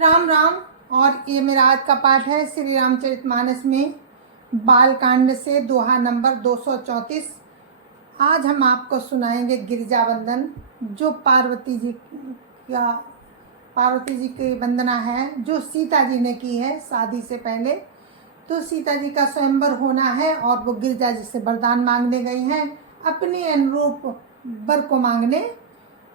राम राम। और ये मेरा आज का पाठ है श्री रामचरितमानस में बाल कांड से दोहा नंबर 234। आज हम आपको सुनाएंगे गिरजा वंदन, जो पार्वती जी की वंदना है, जो सीता जी ने की है शादी से पहले। तो सीता जी का स्वयंवर होना है और वो गिरजा जी से वरदान मांगने गई हैं, अपने अनुरूप वर को मांगने।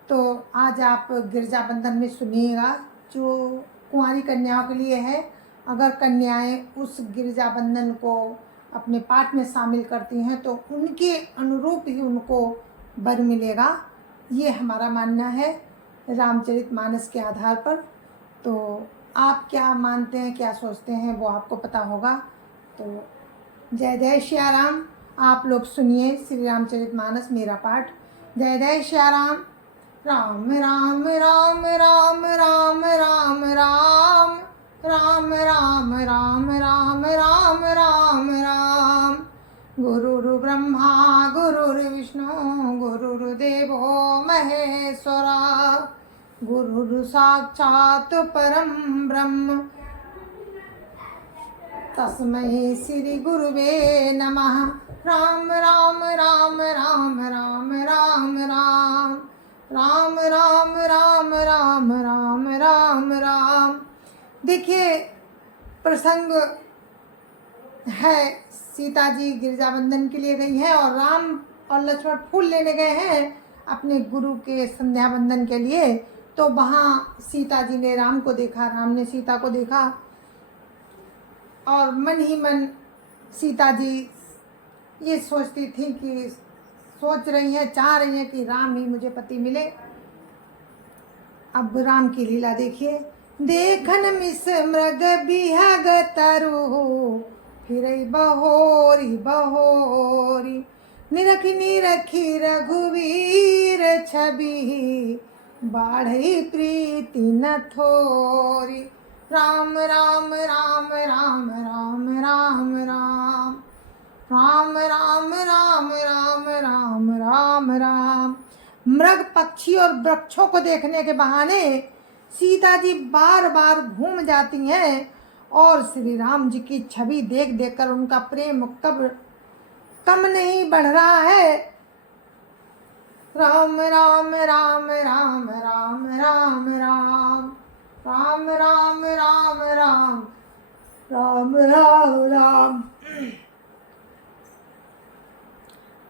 तो आज आप गिरजा बंधन में सुनिएगा, जो कुंवारी कन्याओं के लिए है। अगर कन्याएं उस गिरजा बंधन को अपने पाठ में शामिल करती हैं तो उनके अनुरूप ही उनको वर मिलेगा, ये हमारा मानना है रामचरितमानस के आधार पर। तो आप क्या मानते हैं, क्या सोचते हैं, वो आपको पता होगा। तो जय जय श्या राम। आप लोग सुनिए श्री रामचरितमानस मेरा पाठ। जय जय श्या राम। राम राम राम राम राम राम राम राम राम राम राम राम राम राम। गुरुर्ब्रह्मा गुरुर्विष्णु गुरुर्देवो महेश्वरा, गुरुर् साक्षात् परम ब्रह्म, तस्मै श्री गुरुवे नमः। राम राम राम राम राम राम राम राम राम राम राम राम राम राम। देखिए, प्रसंग है, सीता जी गिरजाबंधन के लिए गई हैं और राम और लक्ष्मण फूल लेने गए हैं अपने गुरु के संध्या बंदन के लिए। तो वहाँ सीता जी ने राम को देखा, राम ने सीता को देखा और मन ही मन सीता जी ये सोचती थी कि सोच रही हैं, चाह रही हैं कि राम ही मुझे पति मिले। अब राम की लीला देखिए। देखन मिस मृग बिहग तरु, फिर बहोरी बहोरी, निरखी निरखी रघुवीर छवि, बाढ़ई प्रीति न थोरी। राम राम राम राम राम राम राम राम राम राम राम राम राम राम। मृग पक्षी और वृक्षों को देखने के बहाने सीता जी बार बार घूम जाती हैं और श्री राम जी की छवि देख देख कर उनका प्रेम कम नहीं बढ़ रहा है। राम राम राम राम राम राम राम राम राम राम राम राम राम राम।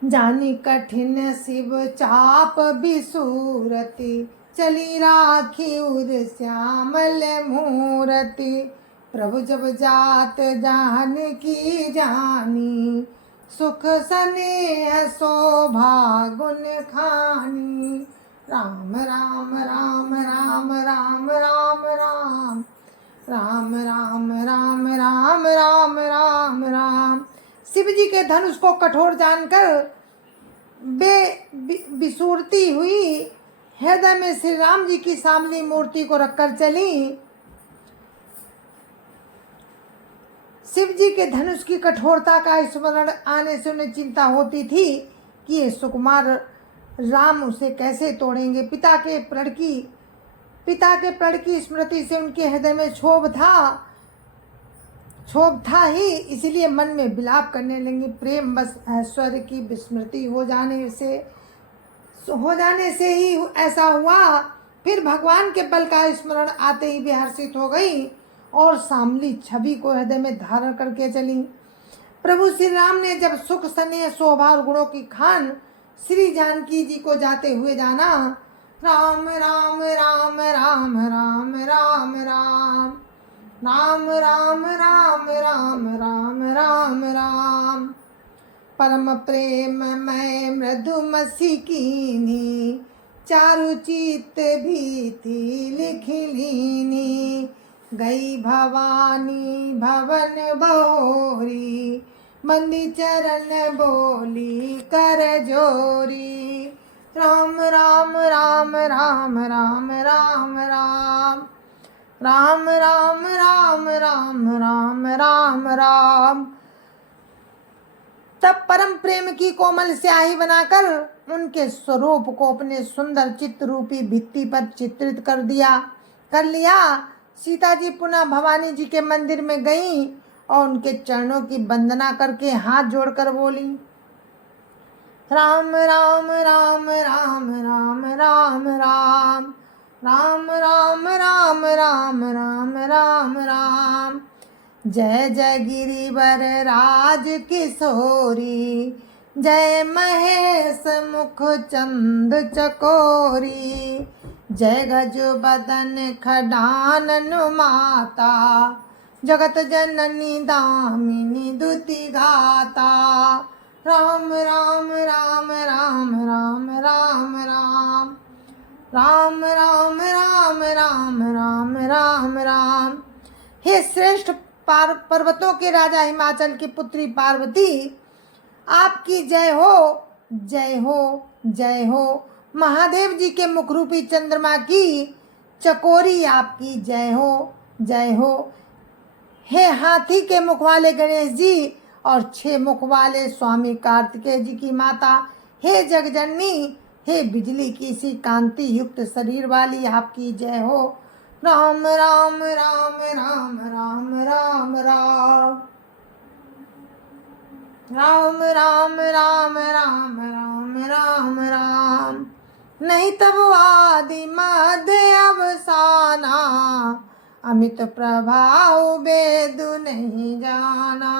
जानी कठिन शिव चाप बिसूरती, चली राखी उर श्यामल मूरति। प्रभु जब जात जान की जानी, सुख स्नेह शोभा गुण खानी। राम राम राम राम राम राम राम राम राम राम राम राम राम राम। शिव जी के धनुष को कठोर जानकर बिसूरती हुई हृदय में श्री राम जी की सामली मूर्ति को रखकर चली। शिव जी के धनुष की कठोरता का स्मरण आने से उन्हें चिंता होती थी कि ये सुकुमार राम उसे कैसे तोड़ेंगे। पिता के प्रण की स्मृति से उनके हृदय में क्षोभ था ही, इसलिए मन में विलाप करने लगी। प्रेम बस ऐश्वर्य की विस्मृति हो जाने से ही ऐसा हुआ। फिर भगवान के बल का स्मरण आते ही विहर्षित हो गई और सामली छवि को हृदय में धारण करके चली। प्रभु श्री राम ने जब सुख स्नेह शोभा और गुणों की खान श्री जानकी जी को जाते हुए जाना। राम राम राम राम राम राम राम राम राम राम राम राम राम राम। परम प्रेम मैं मृदुमसी कीनी, चारु चित भीति लिख लीनी। गई भवानी भवन बहोरी, बंदी चरण बोली कर जोरी। राम राम राम राम राम राम राम राम राम राम राम राम राम राम। तब परम प्रेम की कोमल स्याही बनाकर उनके स्वरूप को अपने सुंदर चित्र रूपी भित्ति पर चित्रित कर लिया। सीता जी पुनः भवानी जी के मंदिर में गईं और उनके चरणों की वंदना करके हाथ जोड़कर बोली, राम राम राम राम राम राम राम राम राम राम राम राम राम राम। जय जय गिरिवर राज किशोरी, जय महेश मुख चंद चकोरी, जय गज बदन खडानन माता, जगत जननी दामिनी दुति गाता। राम राम राम राम राम राम राम राम राम राम राम राम राम राम। हे श्रेष्ठ पर्वतों के राजा हिमाचल की पुत्री पार्वती, आपकी जय हो, जय हो, जय हो। महादेव जी के मुखरूपी चंद्रमा की चकोरी, आपकी जय हो, जय हो। हे हाथी के मुख वाले गणेश जी और 6 मुख वाले स्वामी कार्तिकेय जी की माता, हे जगजननी, हे बिजली की सी कांति युक्त शरीर वाली, आपकी जय हो। राम राम राम राम राम राम राम राम राम राम राम राम राम राम। नहीं तब आदि मध्य अवसाना, अमित प्रभाव वेदु नहीं जाना।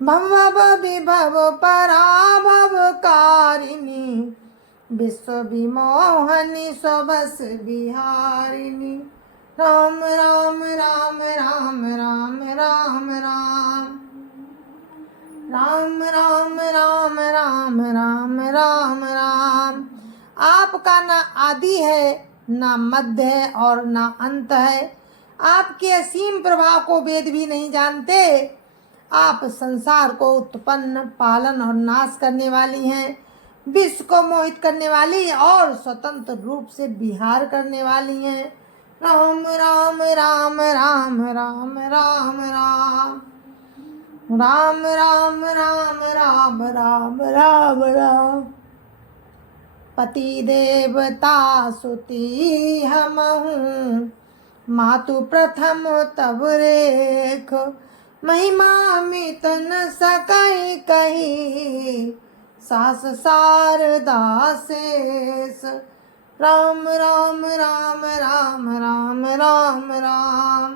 भव विभव पराभव कारिणी, विश्व विमोहनी स्वबस बिहारिणी। राम राम राम राम राम राम राम राम राम राम राम राम राम राम। आपका ना आदि है, ना मध्य है और ना अंत है। आपके असीम प्रभाव को वेद भी नहीं जानते। आप संसार को उत्पन्न, पालन और नाश करने वाली हैं, विश्व को मोहित करने वाली और स्वतंत्र रूप से विहार करने वाली हैं। राम राम राम राम राम राम राम राम राम राम राम राम राम राम। पति देवता सुती हमहूँ, मातु प्रथम तब रेख, महिमा मित न सकई कही, सास शारदा शेष। राम राम राम राम राम राम राम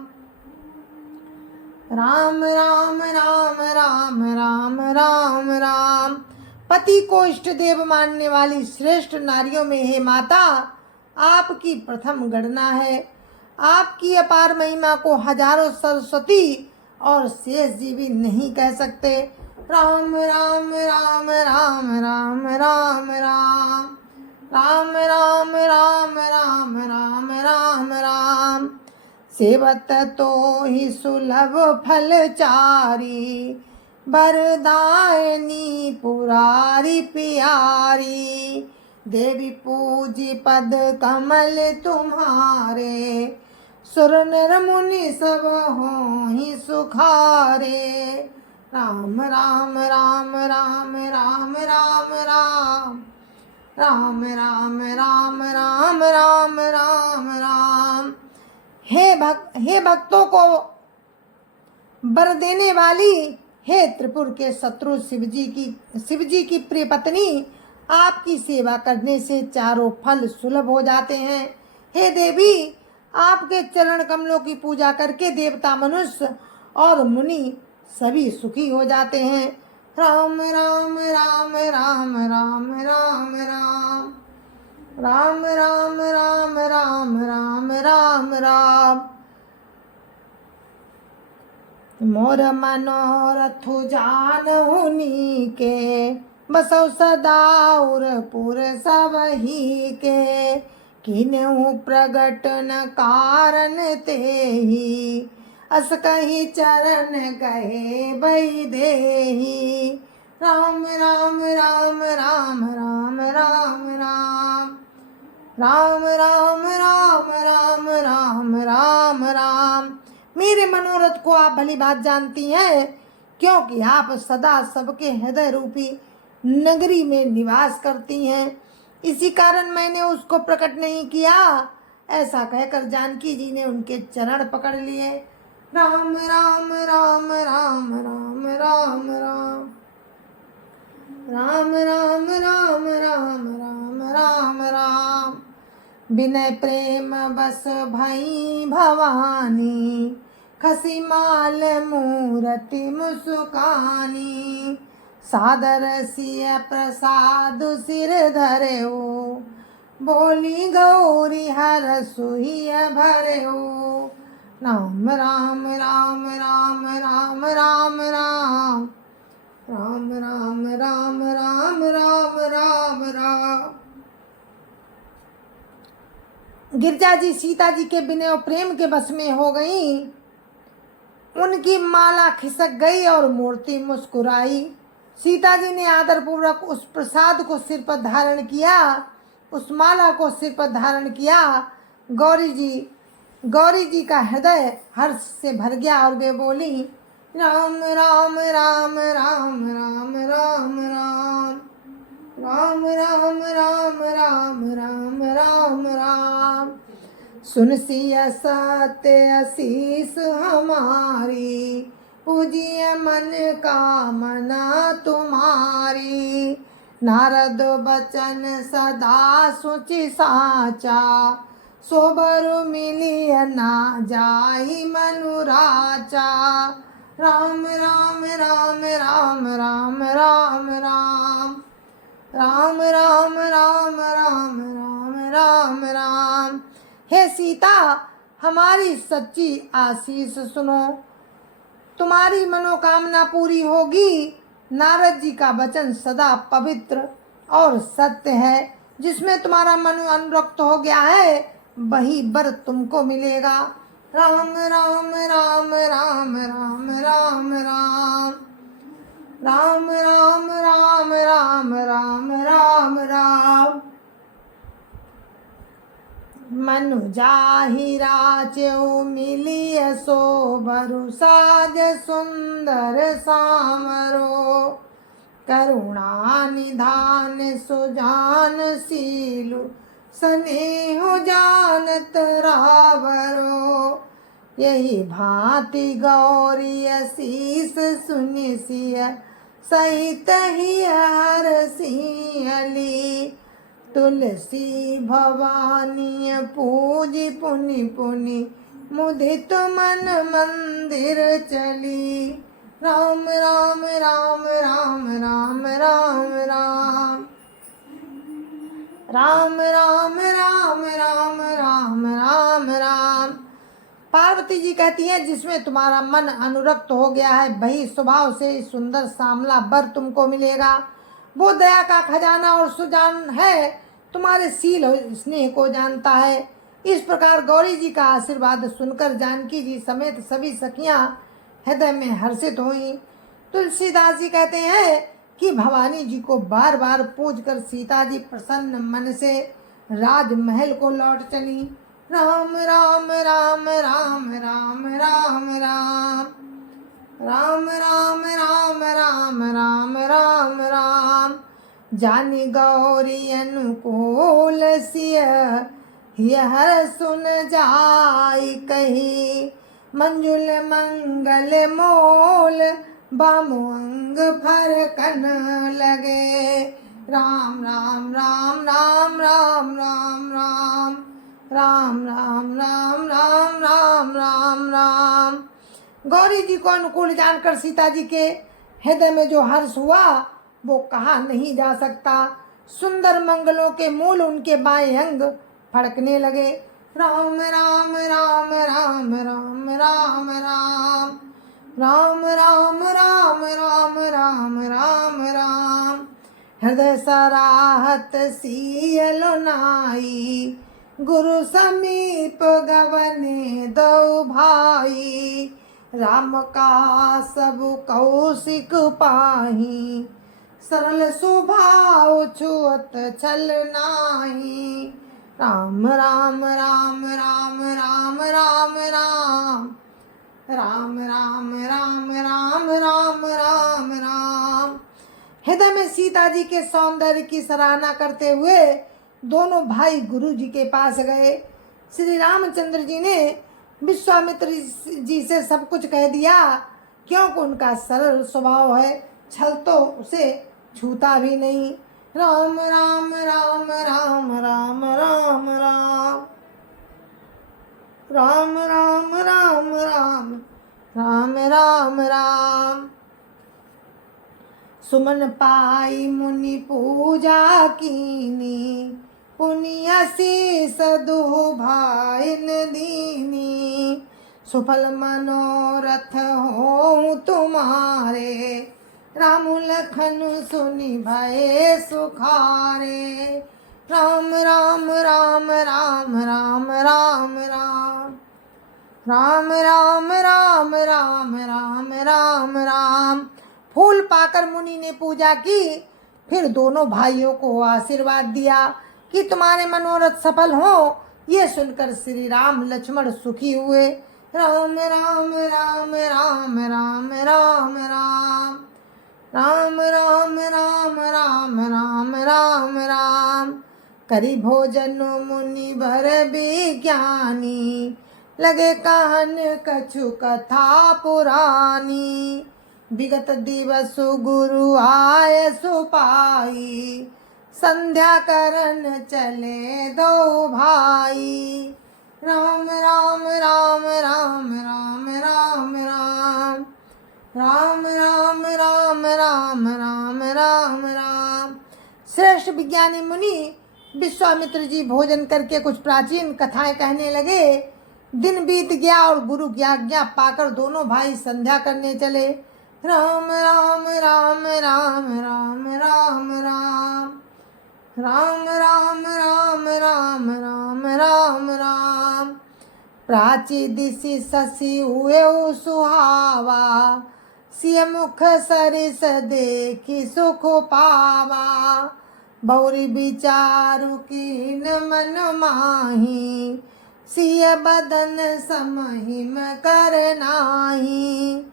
राम राम राम राम राम राम राम। पति को इष्ट देव मानने वाली श्रेष्ठ नारियों में हे माता, आपकी प्रथम गणना है। आपकी अपार महिमा को हजारों सरस्वती और शेष जी भी नहीं कह सकते। राम राम राम राम राम राम राम राम राम राम राम राम राम राम। सेवत तो ही सुलभ फलचारी, वरदायनी पुरारी प्यारी। देवी पूजी पद कमल तुम्हारे, सुर नर मुनि सब होहि सुखारे। राम राम राम राम राम राम राम राम राम राम राम राम राम राम। हे भक्तों को वर देने वाली, हे त्रिपुर के शत्रु शिव जी की प्रिय पत्नी, आपकी सेवा करने से चारों फल सुलभ हो जाते हैं। हे देवी, आपके चरण कमलों की पूजा करके देवता, मनुष्य और मुनि सभी सुखी हो जाते हैं। राम राम राम राम राम राम राम राम राम राम राम राम राम राम। मोर मनोरथ जानहुनी के, बसौ सदाउर पुर सबही के। किन्हु प्रगट न कारण तेहि, अस कही चरण गए बही देहि। राम राम राम राम राम राम राम राम राम राम राम राम राम राम। मेरे मनोरथ को आप भली बात जानती हैं, क्योंकि आप सदा सबके हृदय रूपी नगरी में निवास करती हैं। इसी कारण मैंने उसको प्रकट नहीं किया। ऐसा कहकर जानकी जी ने उनके चरण पकड़ लिए। राम राम राम राम राम राम राम राम राम राम राम राम राम राम। बिनय प्रेम बस भई भवानी, खसी माल मूरति मुस्कानी। सादर सिय प्रसाद सिर धरेऊ, बोली गौरी हर सुहिय भरेऊ। राम राम राम राम राम राम राम राम राम राम राम राम राम राम। गिरजा जी सीता जी के विनय और प्रेम के बस में हो गई। उनकी माला खिसक गई और मूर्ति मुस्कुराई। सीता जी ने आदर पूर्वक उस प्रसाद को सिर पर धारण किया, उस माला को सिर पर धारण किया। गौरी जी का हृदय हर्ष से भर गया और वे बोली, राम राम राम राम राम राम राम राम राम राम राम राम राम राम। सुन सिया सत्य आशीष हमारी, पूजिय मन कामना तुम्हारी। नारद बचन सदा सुचि साचा, सोबर मिलिय ना जाहि मनुराचा। राम राम राम राम राम राम राम राम राम राम राम राम राम राम। हे सीता, हमारी सच्ची आशीष सुनो, तुम्हारी मनोकामना पूरी होगी। नारद जी का वचन सदा पवित्र और सत्य है। जिसमें तुम्हारा मन अनुरक्त हो गया है वही वर तुमको मिलेगा। राम राम राम राम राम राम राम राम राम राम राम राम राम राम। मनु जाहि राचेऊ मिलिय सोबरु, साज सुंदर सामरो। करुणा निधान सुजान सीलु, स्नेह जानत रावरो। यही भांति गौरी आशीष सुनि सिय, सहित ही हर सियली। तुलसी भवानी पूजी पुनि पुनि, मुदित मन मंदिर चली। राम राम राम राम राम राम राम राम राम राम राम राम राम राम। पार्वती जी कहती हैं, जिसमें तुम्हारा मन अनुरक्त हो गया है वही स्वभाव से सुंदर सामला वर तुमको मिलेगा। वो दया का खजाना और सुजान है, तुम्हारे सील और स्नेह को जानता है। इस प्रकार गौरी जी का आशीर्वाद सुनकर जानकी जी समेत सभी सखियां हृदय में हर्षित हुई। तुलसीदास जी कहते हैं कि भवानी जी को बार बार पूज कर सीता जी प्रसन्न मन से राजमहल को लौट चली। राम राम राम राम राम राम राम राम राम राम राम राम राम राम। जानी गौरी अनुकूल सिय, यह सुन जाई कही। मंजुल मंगल मोल, बामो अंग फरकन लगे। राम राम राम राम राम राम राम राम राम राम राम राम राम राम। गौरी जी को अनुकूल जानकर सीता जी के हृदय में जो हर्ष हुआ वो कहा नहीं जा सकता। सुंदर मंगलों के मूल उनके बाएं अंग फड़कने लगे। राम राम राम राम राम राम राम राम राम राम राम राम राम राम। हृदय सराहत सियलो नाई, गुरु समीप गवने दो भाई। राम का सब कौशिक पाही, सरल स्वभाव छुअत छल नाही। राम राम राम राम राम राम राम राम राम राम राम राम राम राम। हृदय में सीता जी के सौंदर्य की सराहना करते हुए दोनों भाई गुरु जी के पास गए। श्री रामचंद्र जी ने विश्वामित्र जी से सब कुछ कह दिया, क्योंकि उनका सरल स्वभाव है, छल तो उसे छूता भी नहीं। राम राम राम राम राम राम राम राम राम राम राम राम राम राम। सुमन पाई मुनि पूजा कीनी, पुण्य शीस दो भाइन दीनी। सुफल मनोरथ हो तुम्हारे, राम लखन सुनि भये सुखारे। राम राम राम राम राम राम राम राम राम राम राम राम राम राम। फूल पाकर मुनि ने पूजा की, फिर दोनों भाइयों को आशीर्वाद दिया कि तुम्हारे मनोरथ सफल हो। ये सुनकर श्री राम लक्ष्मण सुखी हुए। राम राम राम राम राम राम राम राम राम राम राम राम राम राम। करी भोजन मुनि भर विज्ञानी, लगे कहन कछु कथा पुरानी। विगत दिवस गुरु आय सुपाई, संध्या करन चले दो भाई। राम राम राम राम राम राम राम राम राम राम राम राम राम राम। श्रेष्ठ विज्ञानी मुनि विश्वामित्र जी भोजन करके कुछ प्राचीन कथाएं कहने लगे। दिन बीत गया और गुरु की आज्ञा पाकर दोनों भाई संध्या करने चले। राम राम राम राम राम राम राम राम राम राम राम राम राम राम। प्राची दिशि शशि हुए सुहावा, सिय मुख सरिस देखी सुख पावा। बौरी विचारु कीन मन माही, सिय बदन समहिम कर नाही।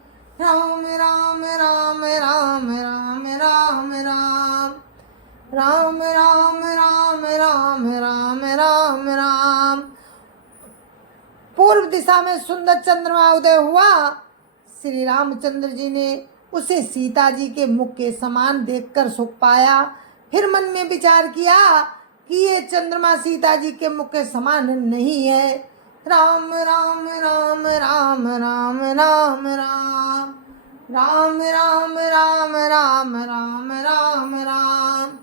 राम राम राम राम राम राम राम राम राम राम राम राम राम राम। पूर्व दिशा में सुंदर चंद्रमा उदय हुआ। श्री रामचंद्र जी ने उसे सीता जी के मुख के समान देखकर सुख पाया। फिर मन में विचार किया कि ये चंद्रमा सीता जी के मुख के समान नहीं है। राम राम राम राम राम राम राम राम राम राम राम राम राम राम।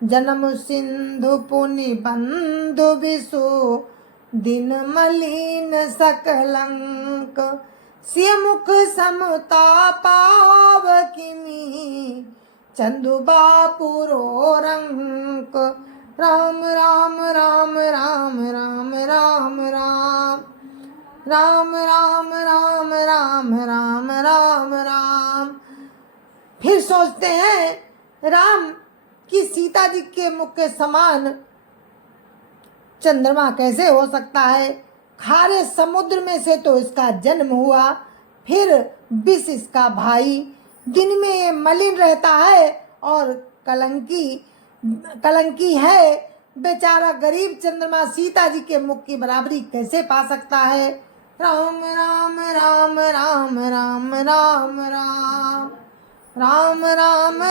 जन्म सिंधु पुनि बंधु विषु, दिन मलिन सकलंक। सिय मुख समता पाव किमी, चंदु बापुरो रंक। राम राम राम राम राम राम राम राम राम राम राम राम राम राम। फिर सोचते हैं राम कि सीता जी के मुख के समान चंद्रमा कैसे हो सकता है। खारे समुद्र में से तो इसका जन्म हुआ, फिर विष इसका भाई। दिन में ये मलिन रहता है और कलंकी है। बेचारा गरीब चंद्रमा सीता जी के मुख की बराबरी कैसे पा सकता है। राम राम राम राम राम राम राम राम राम राम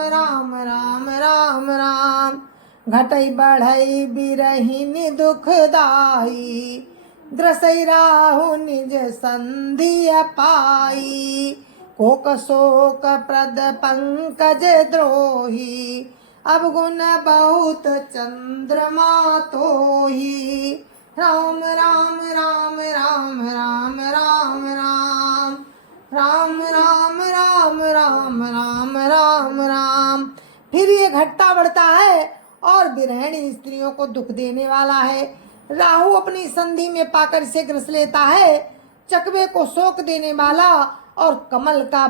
राम राम राम राम। घटई बढ़ई बिरहिनी दुखदाई, द्रसई राहु निज संधि पाई। कोक शोक प्रद पंकज द्रोही, अवगुण बहुत चंद्रमा तोही। राम राम राम राम राम राम राम राम राम राम राम राम राम राम। फिर ये घटता बढ़ता है और विरहिणी स्त्रियों को दुख देने वाला है। राहु अपनी संधि में पाकर इसे ग्रस लेता है। चकवे को शोक देने वाला और कमल का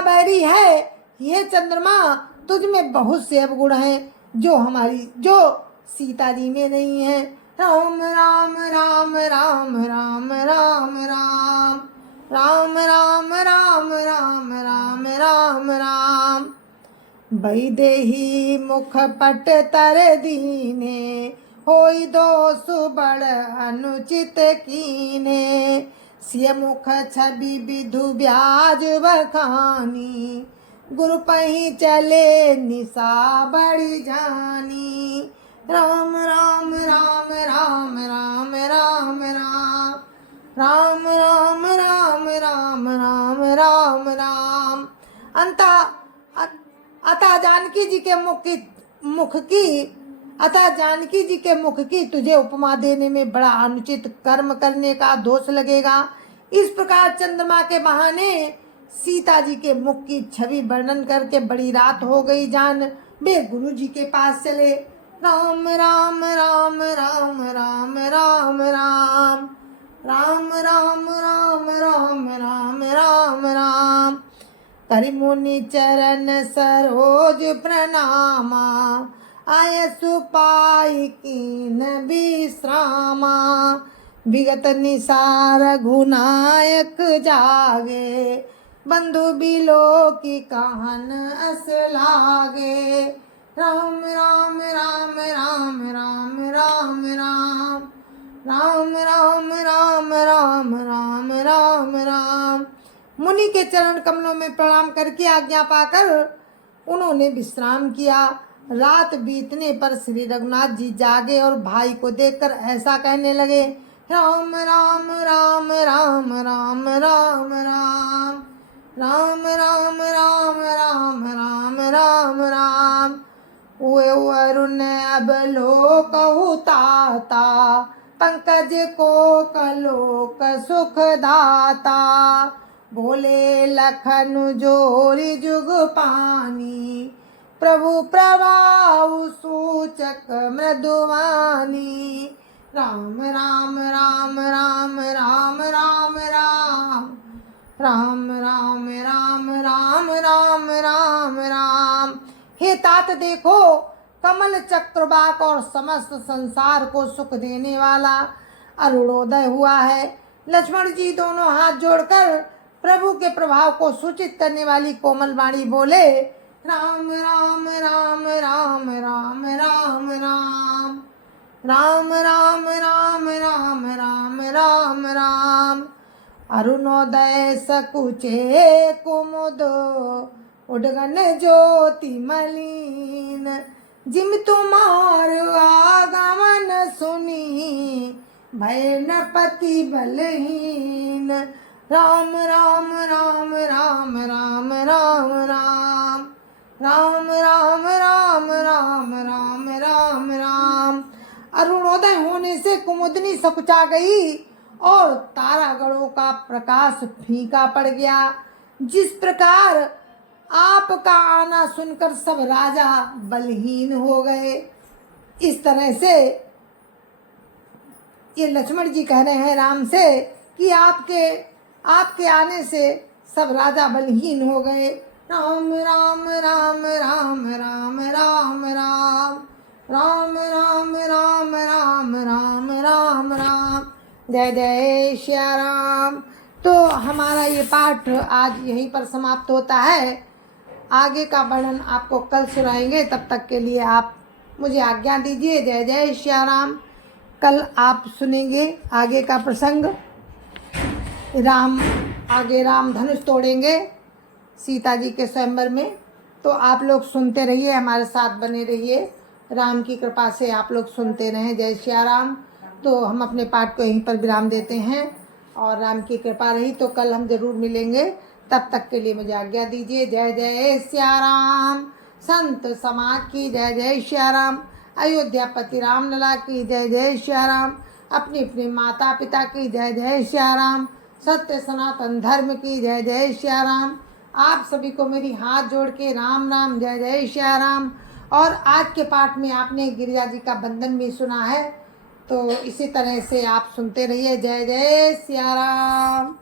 बैरी है। ये चंद्रमा तुझ में बहुत से अवगुण हैं जो सीता जी में नहीं है। राम राम राम राम राम राम राम राम राम राम राम राम राम राम। वैदेही मुख पट तर दीने, होई दोष बड़ अनुचित कीने, सिय मुख छवि विधु ब्याज बखानी, गुरु पही चले निशा बड़ी जानी। राम राम राम राम राम राम राम राम राम राम राम राम राम राम। अतः जानकी जी के मुख की तुझे उपमा देने में बड़ा अनुचित कर्म करने का दोष लगेगा। इस प्रकार चंद्रमा के बहाने सीता जी के मुख की छवि वर्णन करके बड़ी रात हो गई जान वे गुरु जी के पास चले। राम राम राम राम राम राम राम राम राम राम राम राम राम राम। करि मुनि चरण सरोज प्रणामा, आय सुपाई कीन विश्रामा। विगत निसार घुनायक जागे, बंधु बिलो की कहन अस लागे। राम राम राम राम राम राम राम राम राम राम राम राम राम राम। मुनि के चरण कमलों में प्रणाम करके आज्ञा पाकर उन्होंने विश्राम किया। रात बीतने पर श्री रघुनाथ जी जागे और भाई को देखकर ऐसा कहने लगे, राम राम राम राम राम राम राम राम राम राम राम राम राम राम। वरुण अब लोक हुताता, पंकज को कलोक सुख दाता। बोले लखन जोरी जुग पानी, प्रभु प्रभाव सूचक मृदुवानी। राम राम राम राम राम राम राम राम राम राम राम राम राम राम। हे तात देखो, कमल चक्रवाक और समस्त संसार को सुख देने वाला अरुणोदय हुआ है। लक्ष्मण जी दोनों हाथ जोड़कर प्रभु के प्रभाव को सूचित करने वाली कोमल वाणी बोले, राम राम राम राम राम राम राम राम राम राम राम राम राम राम। अरुणोदय सकुचे कुमुद, उडगन ज्योति मलिन। जिम तुम्हार आगमन सुनी, भय न पति बलहीन। राम राम राम राम राम राम राम राम राम राम राम राम राम राम। अरुणोदय होने से कुमुदनी सकुचा गई और तारागणों का प्रकाश फीका पड़ गया। जिस प्रकार आपका आना सुनकर सब राजा बलहीन हो गए, इस तरह से ये लक्ष्मण जी कह रहे हैं राम से कि आपके आने से सब राजा बलहीन हो गए। राम राम राम राम राम राम राम राम राम राम राम राम राम राम। जय जय श्या राम। तो हमारा ये पाठ आज यहीं पर समाप्त होता है। आगे का वर्णन आपको कल सुनाएंगे, तब तक के लिए आप मुझे आज्ञा दीजिए। जय जय श्या राम। कल आप सुनेंगे आगे का प्रसंग। आगे राम धनुष तोड़ेंगे सीता जी के स्वयंवर में। तो आप लोग सुनते रहिए, हमारे साथ बने रहिए। राम की कृपा से आप लोग सुनते रहें। जय श्या राम। तो हम अपने पाठ को यहीं पर विराम देते हैं, और राम की कृपा रही तो कल हम जरूर मिलेंगे। तब तक के लिए मुझे आज्ञा दीजिए। जय जय श्या राम। संत समाज की जय जय श्या राम। अयोध्यापति राम लला की जय जय श्या राम। अपने अपने माता पिता की जय जय श्या राम। सत्य सनातन धर्म की जय जय श्या राम। आप सभी को मेरी हाथ जोड़ के राम राम जय जय श्या राम। और आज के पाठ में आपने गिरिजा जी का बंधन भी सुना है, तो इसी तरह से आप सुनते रहिए। जय जय श्या राम।